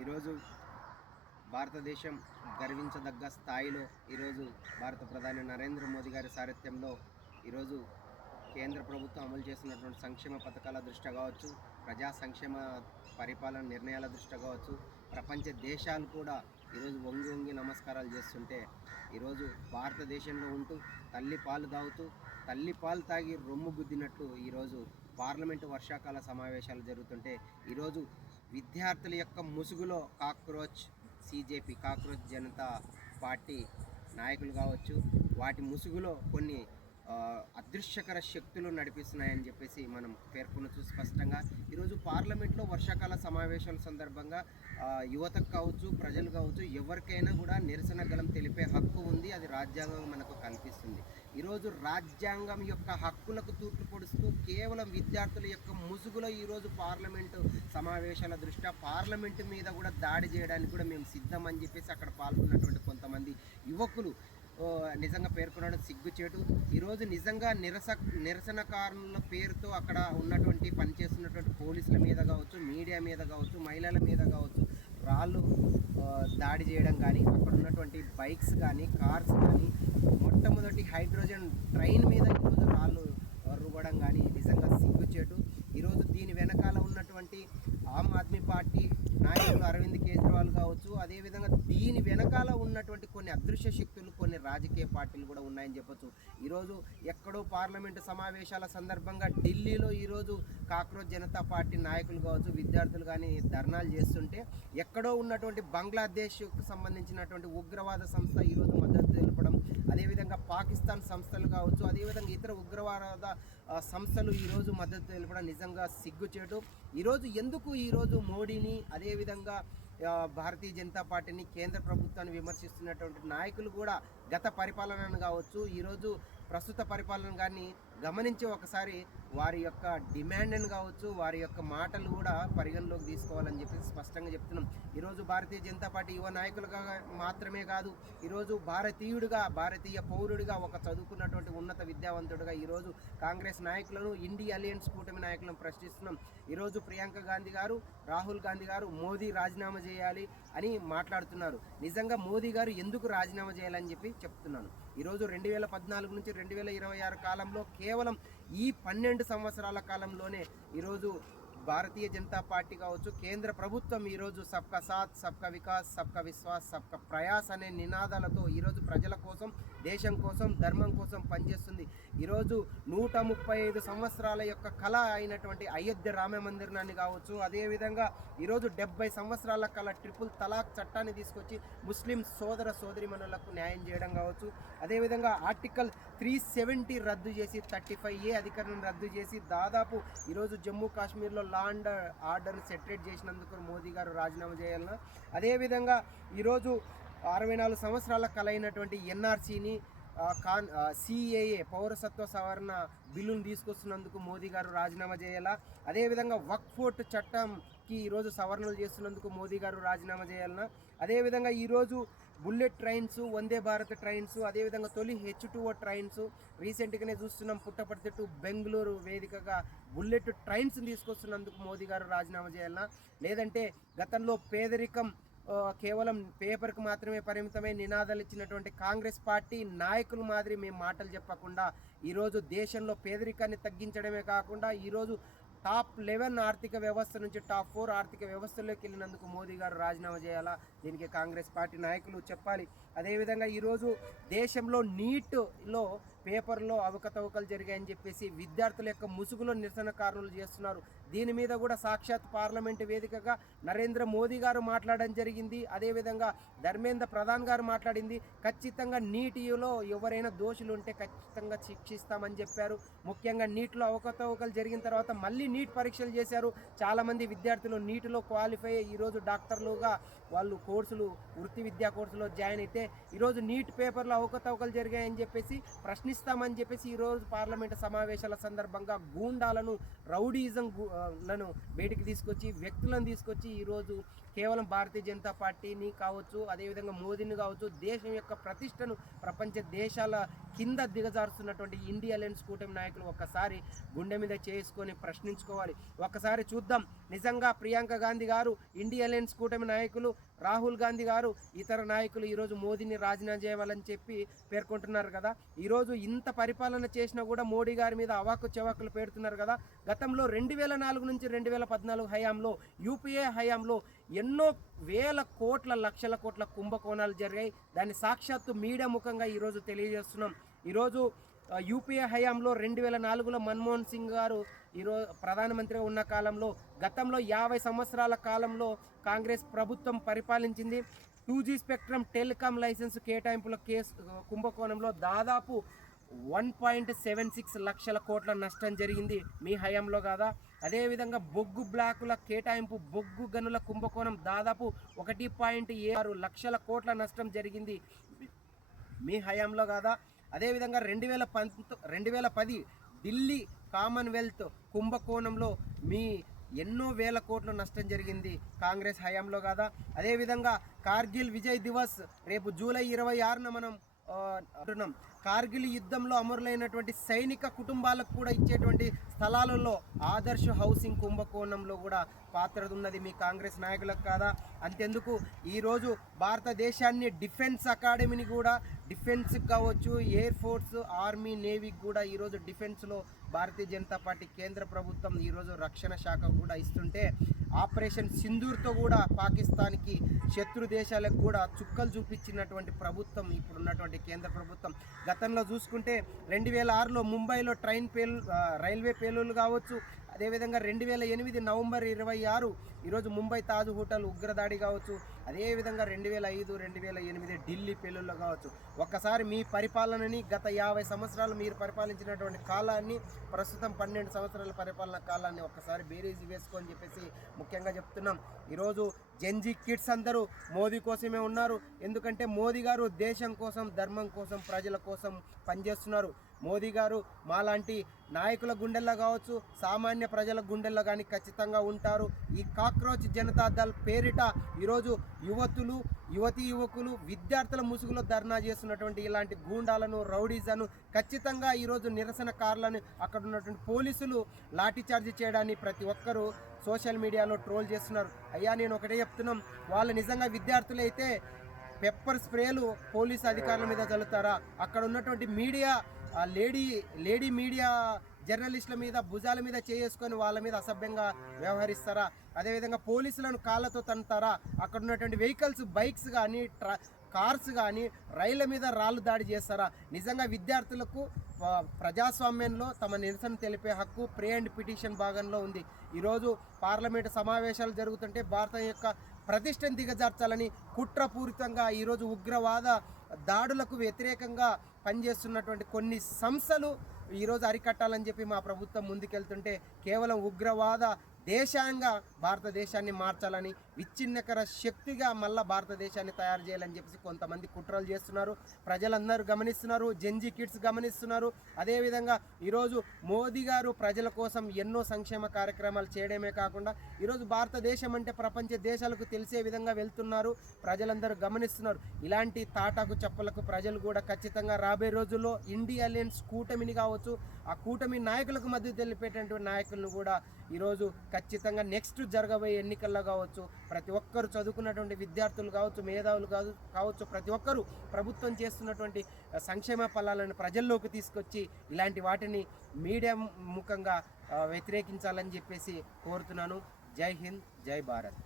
ఈరోజు భారతదేశం గర్వించదగ్గ స్థాయిలో ఈరోజు భారత ప్రధాని నరేంద్ర మోదీ గారి సారథ్యంలో ఈరోజు కేంద్ర ప్రభుత్వం అమలు చేస్తున్నటువంటి సంక్షేమ పథకాల దృష్ట్యా కావచ్చు, ప్రజా సంక్షేమ పరిపాలన నిర్ణయాల దృష్ట్యా కావచ్చు, ప్రపంచ దేశాలు కూడా ఈరోజు వంగి వంగి నమస్కారాలు చేస్తుంటే ఈరోజు భారతదేశంలో ఉంటూ తల్లి పాలు తాగుతూ తల్లి పాలు తాగి రొమ్ము గుద్దినట్టు ఈరోజు పార్లమెంటు వర్షాకాల సమావేశాలు జరుగుతుంటే ఈరోజు విద్యార్థుల యొక్క ముసుగులో కాక్రోచ్ జనతా పార్టీ నాయకులు కావచ్చు, వాటి ముసుగులో కొన్ని అదృశ్యకర శక్తులు నడిపిస్తున్నాయని చెప్పేసి మనం పేర్కొనవచ్చు స్పష్టంగా. ఈరోజు పార్లమెంట్లో వర్షాకాల సమావేశాల సందర్భంగా యువతకు కావచ్చు, ప్రజలు కావచ్చు, ఎవరికైనా కూడా నిరసన గలం తెలిపే హక్కు ఉంది. అది రాజ్యాంగం మనకు కల్పిస్తుంది. ఈరోజు రాజ్యాంగం యొక్క హక్కులకు తూట్లు పొడుస్తూ కేవలం విద్యార్థుల యొక్క ముసుగులో ఈరోజు పార్లమెంటు సమావేశాల దృష్ట్యా పార్లమెంటు మీద కూడా దాడి చేయడానికి కూడా మేము సిద్ధమని చెప్పేసి అక్కడ పాల్గొన్నటువంటి కొంతమంది యువకులు నిజంగా పేర్కొనడం సిగ్గుచేటు. ఈరోజు నిజంగా నిరసనకారుల పేరుతో అక్కడ ఉన్నటువంటి పనిచేస్తున్నటువంటి పోలీసుల మీద కావచ్చు, మీడియా మీద కావచ్చు, మహిళల మీద కావచ్చు రాళ్ళు దాడి చేయడం కానీ, అక్కడ ఉన్నటువంటి బైక్స్ కానీ, కార్స్ కానీ, మొట్టమొదటి హైడ్రోజన్ ట్రైన్ మీద ఈరోజు రాళ్ళు రువ్వడం కానీ నిజంగా సిగ్గుచేటు. ఈరోజు దీని వెనకాల ఉన్నటువంటి ఆమ్ ఆద్మీ పార్టీ నాయకులు అరవింద్ కేజ్రీవాల్ కావచ్చు, అదేవిధంగా దీని వెనకాల ఉన్నటువంటి కొన్ని అదృశ్య శక్తులు, కొన్ని రాజకీయ పార్టీలు కూడా ఉన్నాయని చెప్పొచ్చు. ఈరోజు ఎక్కడో పార్లమెంటు సమావేశాల సందర్భంగా ఢిల్లీలో ఈరోజు కాక్రోచ్ జనతా పార్టీ నాయకులు కావచ్చు, విద్యార్థులు కానీ ధర్నాలు చేస్తుంటే ఎక్కడో ఉన్నటువంటి బంగ్లాదేశ్కు సంబంధించినటువంటి ఉగ్రవాద సంస్థ ఈరోజు మద్దతు తెలపడం, అదేవిధంగా పాకిస్తాన్ సంస్థలు కావచ్చు, అదేవిధంగా ఇతర ఉగ్రవాద సంస్థలు ఈరోజు మద్దతు తెలపడం నిజంగా సిగ్గుచేటు. ఈరోజు ఎందుకు ఈరోజు మోడీని, అదేవిధంగా భారతీయ జనతా పార్టీని, కేంద్ర ప్రభుత్వాన్ని విమర్శిస్తున్నటువంటి నాయకులు కూడా గత పరిపాలనను కావచ్చు, ఈరోజు ప్రస్తుత పరిపాలన కానీ గమనించి ఒకసారి వారి యొక్క డిమాండ్ని కావచ్చు, వారి యొక్క మాటలు కూడా పరిగణలోకి తీసుకోవాలని చెప్పి స్పష్టంగా చెప్తున్నాం. ఈరోజు భారతీయ జనతా పార్టీ యువ నాయకులుగా మాత్రమే కాదు, ఈరోజు భారతీయ పౌరుడిగా, ఒక చదువుకున్నటువంటి ఉన్నత విద్యావంతుడిగా ఈరోజు కాంగ్రెస్ నాయకులను, ఇండియా అలయన్స్ కూటమి నాయకులను ప్రశ్నిస్తున్నాం. ఈరోజు ప్రియాంక గాంధీ గారు, రాహుల్ గాంధీ గారు మోదీ రాజీనామా చేయాలి అని మాట్లాడుతున్నారు. నిజంగా మోదీ గారు ఎందుకు రాజీనామా చేయాలని చెప్పి చెప్తున్నాను. ఈరోజు 2014 నుంచి 2026 కాలంలో కేవలం ఈ 12 సంవత్సరాల కాలంలోనే ఈరోజు భారతీయ జనతా పార్టీ కావచ్చు, కేంద్ర ప్రభుత్వం ఈరోజు సబ్కా సాత్, సబ్కా వికాస్, సబ్కా విశ్వాస్, సబ్కా ప్రయాస్ అనే నినాదాలతో ఈరోజు ప్రజల కోసం, దేశం కోసం, ధర్మం కోసం పనిచేస్తుంది. ఈరోజు 135 సంవత్సరాల యొక్క కళ అయినటువంటి అయోధ్య రామ మందిరాన్ని కావచ్చు, అదేవిధంగా ఈరోజు 70 సంవత్సరాల కళ ట్రిపుల్ తలాక్ చట్టాన్ని తీసుకొచ్చి ముస్లిం సోదర సోదరిమణులకు న్యాయం చేయడం కావచ్చు, అదేవిధంగా ఆర్టికల్ 370 రద్దు చేసి 35A అధికారాన్ని రద్దు చేసి దాదాపు ఈరోజు జమ్మూ కాశ్మీర్లో లా అండ్ ఆర్డర్ని సెటరేట్ చేసినందుకు మోదీ గారు రాజీనామా చేయాలన్నా, అదేవిధంగా ఈరోజు 64 సంవత్సరాల కలైనటువంటి ఎన్ఆర్సీని సిఏఏ పౌరసత్వ సవరణ బిల్లును తీసుకొస్తున్నందుకు మోదీ గారు రాజీనామా చేయాలా, అదేవిధంగా వక్ఫ్ చట్టంకి ఈరోజు సవరణలు చేస్తున్నందుకు మోదీ గారు రాజీనామా చేయాలన్నా, అదేవిధంగా ఈరోజు bullet trains, Vande Bharat trains, అదేవిధంగా తొలి H2O ట్రైన్స్ రీసెంట్గానే చూస్తున్నాం. పుట్టపర్తి టు బెంగళూరు వేదికగా బుల్లెట్ ట్రైన్స్ తీసుకొస్తున్నందుకు మోదీ గారు రాజీనామా చేయాలన్నా, లేదంటే గతంలో పేదరికం కేవలం పేపర్కి మాత్రమే పరిమితమై నినాదాలు ఇచ్చినటువంటి కాంగ్రెస్ పార్టీ నాయకులు మాదిరి మేము మాటలు చెప్పకుండా ఈరోజు దేశంలో పేదరికాన్ని తగ్గించడమే కాకుండా ఈరోజు టాప్ 11 ఆర్థిక వ్యవస్థ నుంచి టాప్ 4 ఆర్థిక వ్యవస్థలోకి వెళ్ళినందుకు మోదీ గారు రాజీనామా చేయాలా, దీనికి కాంగ్రెస్ పార్టీ నాయకులు చెప్పాలి. అదేవిధంగా ఈరోజు దేశంలో నీట్లో పేపర్లో అవకతవకలు జరిగాయని చెప్పేసి విద్యార్థుల యొక్క ముసుగులో నిరసనకారులు చేస్తున్నారు. దీని మీద కూడా సాక్షాత్ పార్లమెంటు వేదికగా నరేంద్ర మోదీ గారు మాట్లాడడం జరిగింది. అదేవిధంగా ధర్మేంద్ర ప్రధాన్ గారు మాట్లాడింది. ఖచ్చితంగా నీటిలో ఎవరైనా దోషులు ఉంటే ఖచ్చితంగా శిక్షిస్తామని చెప్పారు. ముఖ్యంగా నీటిలో అవకతవకలు జరిగిన తర్వాత మళ్ళీ నీట్ పరీక్షలు చేశారు. చాలామంది విద్యార్థులు నీటిలో క్వాలిఫై అయ్యి ఈరోజు డాక్టర్లుగా వాళ్ళు వృత్తి విద్యా కోర్సులో జాయిన్ అయితే ఈరోజు నీట్ పేపర్లో అవకతవకలు జరిగాయని చెప్పేసి ప్రశ్నిస్తామని చెప్పేసి ఈరోజు పార్లమెంటు సమావేశాల సందర్భంగా గూండాలను రౌడీజంలను బయటికి తీసుకొచ్చి వ్యక్తులను తీసుకొచ్చి ఈరోజు కేవలం భారతీయ జనతా పార్టీని కావచ్చు, అదేవిధంగా మోదీని కావచ్చు, దేశం యొక్క ప్రతిష్టను ప్రపంచ దేశాల కింద దిగజారుస్తున్నటువంటి ఇండియా అలయన్స్ కూటమి నాయకులు ఒక్కసారి గుండె మీద చేసుకొని ప్రశ్నించుకోవాలి. ఒక్కసారి చూద్దాం, నిజంగా ప్రియాంక గాంధీ గారు, ఇండియా అలయన్స్ కూటమి నాయకులు, రాహుల్ గాంధీ గారు, ఇతర నాయకులు ఈరోజు మోదీని రాజీనామా చేయాలని చెప్పి పేర్కొంటున్నారు కదా. ఈరోజు ఇంత పరిపాలన చేసినా కూడా మోడీ గారి మీద అవాకు చెవాకులు పెడుతున్నారు కదా. గతంలో 2004 నుంచి 2014 హయాంలో, యూపీఏ హయాంలో ఎన్నో వేల కోట్ల, లక్షల కోట్ల కుంభకోణాలు జరిగాయి. దాన్ని సాక్షాత్తు మీడియా ముఖంగా ఈరోజు తెలియజేస్తున్నాం. ఈరోజు యూపీఏ హయాంలో 2004లో మన్మోహన్ సింగ్ గారు ఈరోజు ప్రధానమంత్రిగా ఉన్న కాలంలో, గతంలో 50 సంవత్సరాల కాలంలో కాంగ్రెస్ ప్రభుత్వం పరిపాలించింది. 2G స్పెక్ట్రమ్ టెలికాం లైసెన్స్ కేటాయింపుల కేసు కుంభకోణంలో దాదాపు 1.76 లక్షల కోట్ల నష్టం జరిగింది మీ హయాంలో కాదా. అదేవిధంగా బొగ్గు బ్లాకుల కేటాయింపు, బొగ్గు గనుల కుంభకోణం దాదాపు 1.76 లక్షల కోట్ల నష్టం జరిగింది మీ హయాంలో కాదా. అదేవిధంగా 2010 ఢిల్లీ కామన్వెల్త్ కుంభకోణంలో మీ ఎన్నో వేల కోట్ల నష్టం జరిగింది కాంగ్రెస్ హయాంలో కాదా. అదేవిధంగా కార్గిల్ విజయ్ దివస్ రేపు జూలై 26న మనం అంటున్నాం. కార్గిల్ యుద్ధంలో అమరులైనటువంటి సైనిక కుటుంబాలకు కూడా ఇచ్చేటువంటి స్థలాలలో ఆదర్శ్ హౌసింగ్ కుంభకోణంలో కూడా పాత్ర ఉన్నది మీ కాంగ్రెస్ నాయకులకు కాదా. అంతెందుకు ఈరోజు భారతదేశాన్ని డిఫెన్స్ అకాడమీని కూడా, డిఫెన్స్కి కావచ్చు, ఎయిర్ ఫోర్స్, ఆర్మీ, నేవీకి కూడా ఈరోజు డిఫెన్స్లో భారతీయ జనతా పార్టీ కేంద్ర ప్రభుత్వం ఈరోజు రక్షణ శాఖ కూడా ఇస్తుంటే, ఆపరేషన్ సింధూర్తో కూడా పాకిస్తాన్కి, శత్రు దేశాలకు కూడా చుక్కలు చూపించినటువంటి ప్రభుత్వం ఇప్పుడున్నటువంటి కేంద్ర ప్రభుత్వం. గతంలో చూసుకుంటే 2006లో ముంబైలో రైల్వే పేలుళ్ళు కావచ్చు, అదేవిధంగా 2008 నవంబర్ 26 ఈరోజు ముంబై తాజ్ హోటల్ ఉగ్రదాడి కావచ్చు, అదేవిధంగా 2005, 2008 ఢిల్లీ పేలుళ్ళు కావచ్చు. ఒక్కసారి మీ పరిపాలనని, గత 50 సంవత్సరాలు మీరు పరిపాలించినటువంటి కాలాన్ని, ప్రస్తుతం 12 సంవత్సరాల పరిపాలన కాలాన్ని ఒక్కసారి బేరీజు వేసుకొని చెప్పేసి ముఖ్యంగా చెప్తున్నాం. ఈరోజు జెన్జీ కిడ్స్ అందరూ మోదీ కోసమే ఉన్నారు. ఎందుకంటే మోదీ గారు దేశం కోసం, ధర్మం కోసం, ప్రజల కోసం పనిచేస్తున్నారు. మోదీ గారు మాలాంటి నాయకుల గుండెల్లో కావచ్చు, సామాన్య ప్రజల గుండెల్లో కానీ ఖచ్చితంగా ఉంటారు. ఈ కాక్రోచ్ జనతాదళ్ పేరిట ఈరోజు యువకులు, విద్యార్థుల ముసుగులో ధర్నా చేస్తున్నటువంటి ఇలాంటి గూండాలను, రౌడీజాను ఖచ్చితంగా ఈరోజు నిరసనకారులను, అక్కడ ఉన్నటువంటి పోలీసులు లాఠీచార్జ్ చేయడాన్ని ప్రతి ఒక్కరూ సోషల్ మీడియాలో ట్రోల్ చేస్తున్నారు. అయ్యా, నేను ఒకటే చెప్తున్నాం, వాళ్ళు నిజంగా విద్యార్థులు అయితే పెప్పర్ స్ప్రేలు పోలీసు అధికారుల మీద చల్లుతారా? అక్కడ ఉన్నటువంటి మీడియా, లేడీ మీడియా జర్నలిస్టుల మీద భుజాల మీద చేసుకొని వాళ్ళ మీద అసభ్యంగా వ్యవహరిస్తారా? అదేవిధంగా పోలీసులను కాళ్ళతో తంటారా? అక్కడ ఉన్నటువంటి వెహికల్స్, బైక్స్ కానీ, కార్స్ కానీ రైళ్ల మీద రాళ్ళు దాడి చేస్తారా? నిజంగా విద్యార్థులకు ప్రజాస్వామ్యంలో తమ నిరసన తెలిపే హక్కు ప్రే అండ్ పిటిషన్ భాగంలో ఉంది. ఈరోజు పార్లమెంటు సమావేశాలు జరుగుతుంటే భారతం యొక్క ప్రతిష్టను దిగజార్చాలని కుట్రపూరితంగా ఈరోజు ఉగ్రవాద దాడులకు వ్యతిరేకంగా పనిచేస్తున్నటువంటి కొన్ని సంస్థలు ఈరోజు అరికట్టాలని చెప్పి మా ప్రభుత్వం ముందుకెళ్తుంటే, కేవలం ఉగ్రవాద దేశంగా భారతదేశాన్ని మార్చాలని, విచ్ఛిన్నకర శక్తిగా మళ్ళా భారతదేశాన్ని తయారు చేయాలని చెప్పేసి కొంతమంది కుట్రలు చేస్తున్నారు. ప్రజలందరూ గమనిస్తున్నారు, జెన్జీ కిడ్స్ గమనిస్తున్నారు. అదేవిధంగా ఈరోజు మోదీ గారు ప్రజల కోసం ఎన్నో సంక్షేమ కార్యక్రమాలు చేయడమే కాకుండా ఈరోజు భారతదేశం అంటే ప్రపంచ దేశాలకు తెలిసే విధంగా వెళ్తున్నారు. ప్రజలందరూ గమనిస్తున్నారు. ఇలాంటి తాటాకు చెప్పలకు ప్రజలు కూడా ఖచ్చితంగా రాబోయే రోజుల్లో ఇండియా అలయన్స్ కూటమిని కావచ్చు, ఆ కూటమి నాయకులకు మద్దతు తెలిపేటటువంటి నాయకులను కూడా ఈరోజు ఖచ్చితంగా నెక్స్ట్ జరగబోయే ఎన్నికల్లో కావచ్చు, ప్రతి ఒక్కరు చదువుకున్నటువంటి విద్యార్థులు కావచ్చు, మేధావులు కావచ్చు, ప్రతి ఒక్కరూ ప్రభుత్వం చేస్తున్నటువంటి సంక్షేమ ఫలాలను ప్రజల్లోకి తీసుకొచ్చి ఇలాంటి వాటిని మీడియా ముఖంగా వ్యతిరేకించాలని చెప్పేసి కోరుతున్నాను. జై హింద్, జై భారత్.